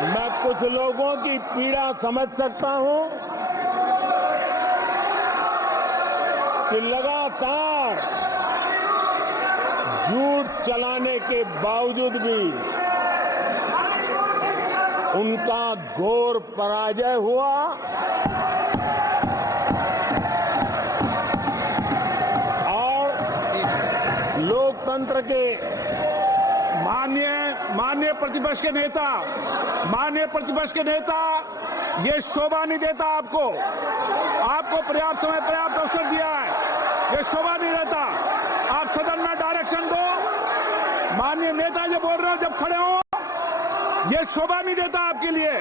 मैं कुछ लोगों की पीड़ा समझ सकता हूं कि लगातार झूठ चलाने के बावजूद भी उनका घोर पराजय हुआ और लोकतंत्र के माननीय प्रतिपक्ष के नेता ये शोभा नहीं देता। आपको पर्याप्त समय पर्याप्त अवसर दिया है, ये शोभा नहीं देता। आप सदन में डायरेक्शन दो। माननीय नेता ये बोल रहे हो जब खड़े हो, ये शोभा नहीं देता आपके लिए,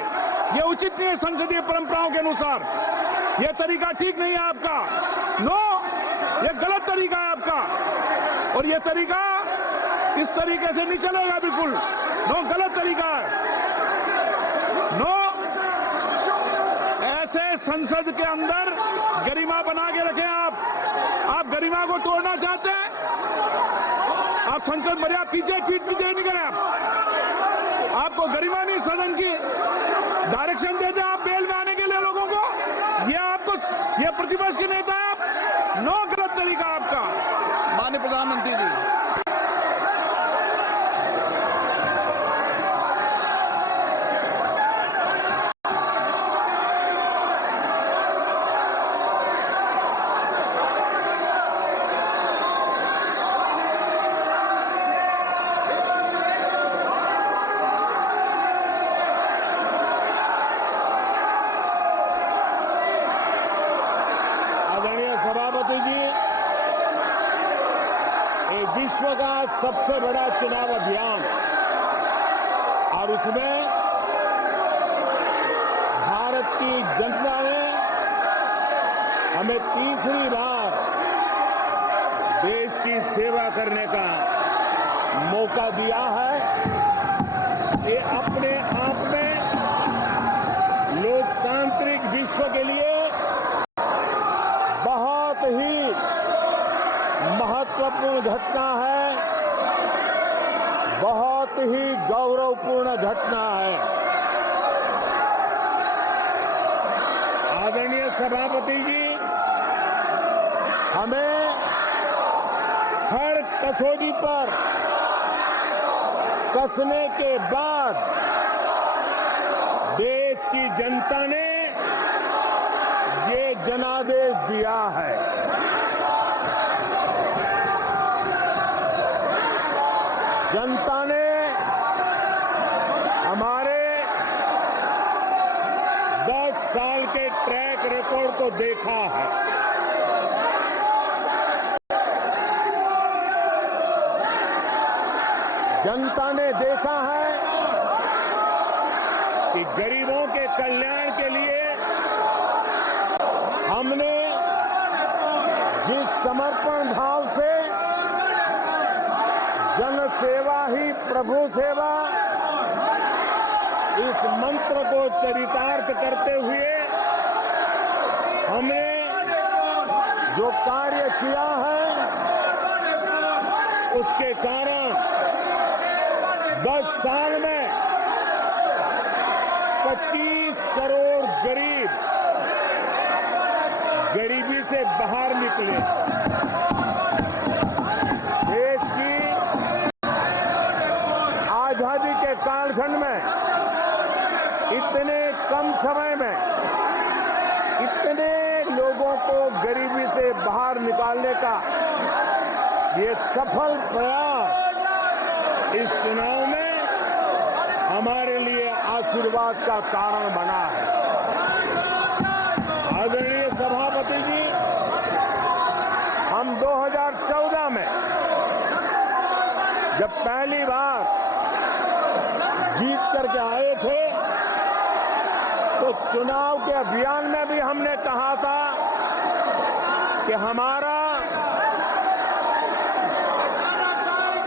ये उचित नहीं है संसदीय परंपराओं के अनुसार। ये तरीका ठीक नहीं है आपका। नो, ये गलत तरीका है आपका और ये तरीका इस तरीके से नहीं चलेगा बिल्कुल। नो, गलत तरीका है। नो, ऐसे संसद के अंदर गरिमा बना के रखें आप गरिमा को तोड़ना चाहते हैं। आप संसद मर्यादा पीछे नहीं करें। आपको गरिमा नहीं, सदन की डायरेक्शन देते आप बेल में आने के लिए लोगों को। ये प्रतिपक्ष के नेता है आप। नो, गलत तरीका आपका। माननीय प्रधानमंत्री जी, सभापति जी, ये विश्व का सबसे बड़ा चुनाव अभियान और उसमें भारत की जनता ने हमें तीसरी बार देश की सेवा करने का मौका दिया है। ये अपने आप में लोकतांत्रिक विश्व के लिए बहुत ही महत्वपूर्ण घटना है, बहुत ही गौरवपूर्ण घटना है। आदरणीय सभापति जी, हमें हर कसौटी पर कसने के बाद देश की जनता ने ये जनादेश दिया है। जनता ने हमारे 10 साल के ट्रैक रिकॉर्ड को देखा है। जनता ने देखा है कि गरीबों के कल्याण के लिए हमने जिस समर्पण भाव से जन सेवा ही प्रभु सेवा इस मंत्र को चरितार्थ करते हुए हमने जो कार्य किया है, उसके कारण 10 साल में 25 करोड़ गरीब गरीबी से बाहर निकले। देश की आजादी के कालखंड में इतने कम समय में इतने लोगों को गरीबी से बाहर निकालने का ये सफल प्रयास इस चुनाव में हमारे लिए आशीर्वाद का कारण बना है। आदरणीय सभापति जी, हम 2014 में जब पहली बार जीत करके आए थे तो चुनाव के अभियान में भी हमने कहा था कि हमारा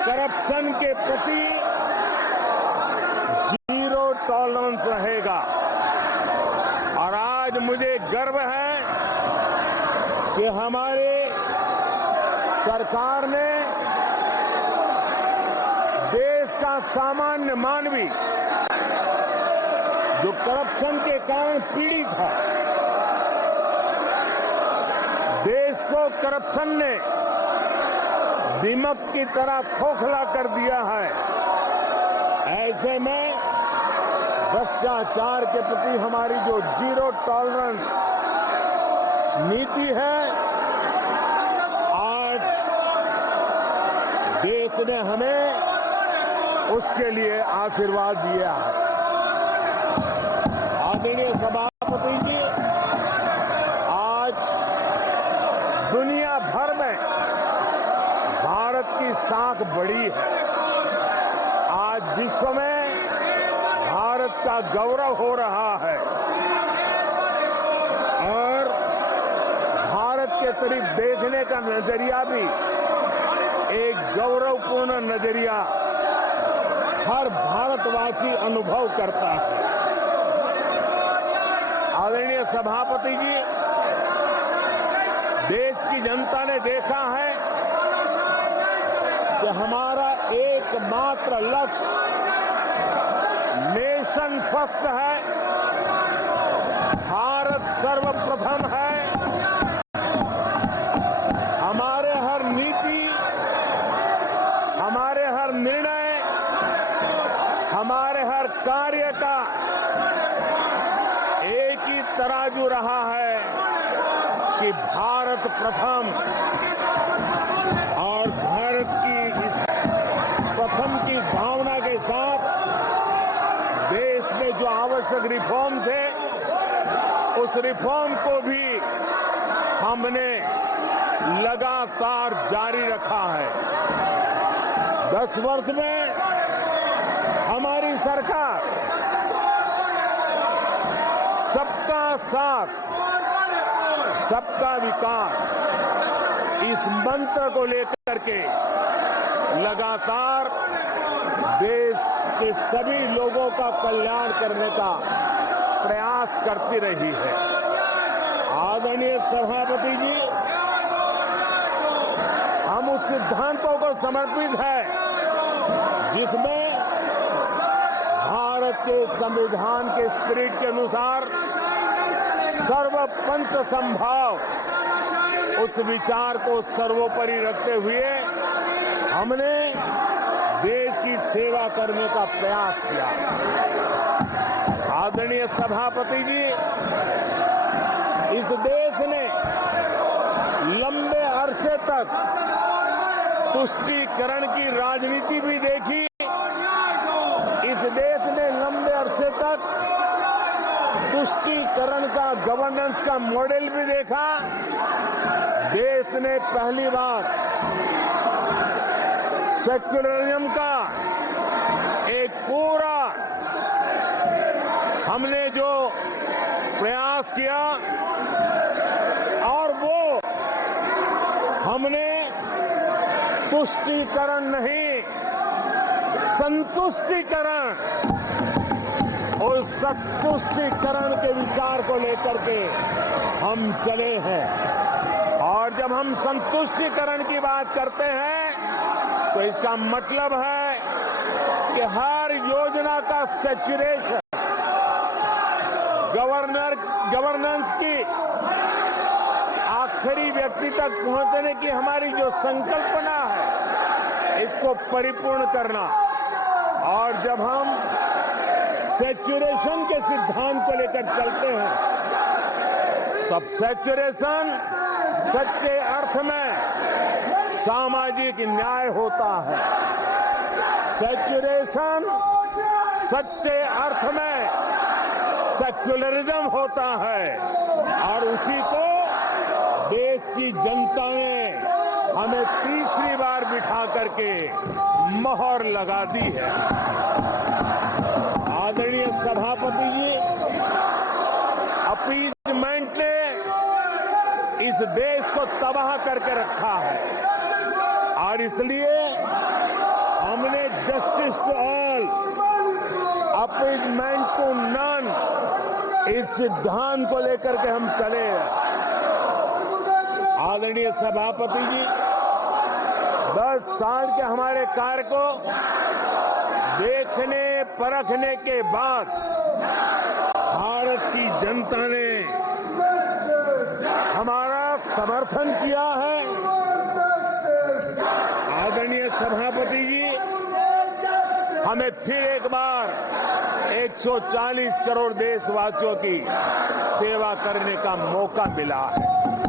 करप्शन के प्रति जीरो टॉलरेंस रहेगा। और आज मुझे गर्व है कि हमारे सरकार ने देश का सामान्य मानवी जो करप्शन के कारण पीड़ित है, देश को करप्शन ने दीमक की तरह खोखला कर दिया है। ऐसे में भ्रष्टाचार के प्रति हमारी जो जीरो टॉलरेंस नीति है, आज देश ने हमें उसके लिए आशीर्वाद दिया है। आदरणीय सभापति जी, आज दुनिया भर में भारत की साख बढ़ी है। आज विश्व में भारत का गौरव हो रहा है और भारत के तरफ देखने का नजरिया भी एक गौरवपूर्ण नजरिया हर भारतवासी अनुभव करता है। आदरणीय सभापति जी, देश की जनता ने देखा है कि हमारा एकमात्र लक्ष्य नेशन फर्स्ट है, भारत सर्वप्रथम है। हमारे हर नीति, हमारे हर निर्णय, हमारे हर कार्य का एक ही तराजू रहा है कि भारत प्रथम, और भारत की इस प्रथम की भावना के साथ देश में जो आवश्यक रिफॉर्म थे, उस रिफॉर्म को भी हमने लगातार जारी रखा है। 10 वर्ष में हमारी सरकार सबका साथ, सबका विकास, इस मंत्र को लेकर के लगातार देश के सभी लोगों का कल्याण करने का प्रयास करती रही है। आदरणीय सभापति जी, हम उस सिद्धांतों को समर्पित है जिसमें भारत के संविधान के स्पिरिट के अनुसार सर्वपंथ संभाव, उस विचार को सर्वोपरि रखते हुए हमने देश की सेवा करने का प्रयास किया। आदरणीय सभापति जी, इस देश ने लंबे अरसे तक तुष्टीकरण की राजनीति भी देखी। इस देश ने लंबे अरसे तक तुष्टीकरण का, गवर्नेंस का मॉडल भी देखा। देश ने पहली बार सेक्युलरिज्म का एक पूरा हमने जो प्रयास किया, और वो हमने तुष्टीकरण नहीं, संतुष्टीकरण, और संतुष्टीकरण के विचार को लेकर के हम चले हैं। और जब हम संतुष्टीकरण की बात करते हैं तो इसका मतलब है कि हर योजना का सैचुरेशन, गवर्नेंस की आखिरी व्यक्ति तक पहुंचने की हमारी जो संकल्पना है, इसको परिपूर्ण करना। और जब हम सैचुरेशन के सिद्धांत को लेकर चलते हैं, तब सैचुरेशन सच्चे अर्थ में सामाजिक न्याय होता है। सैचुरेशन सच्चे अर्थ में सेक्युलरिज्म होता है, और उसी को देश की जनता ने हमें तीसरी बार बिठा करके मोहर लगा दी है। आदरणीय सभापति जी, अपीजमेंट ने इस देश को तबाह करके रखा है, और इसलिए हमने justice to all, appeasement to none, इस सिद्धांत को लेकर के हम चले। आदरणीय सभापति जी, 10 साल के हमारे कार्य को देखने, परखने के बाद भारत की जनता ने हमारा समर्थन किया है। आदरणीय सभापति जी, हमें फिर एक बार 140 करोड़ देशवासियों की सेवा करने का मौका मिला है।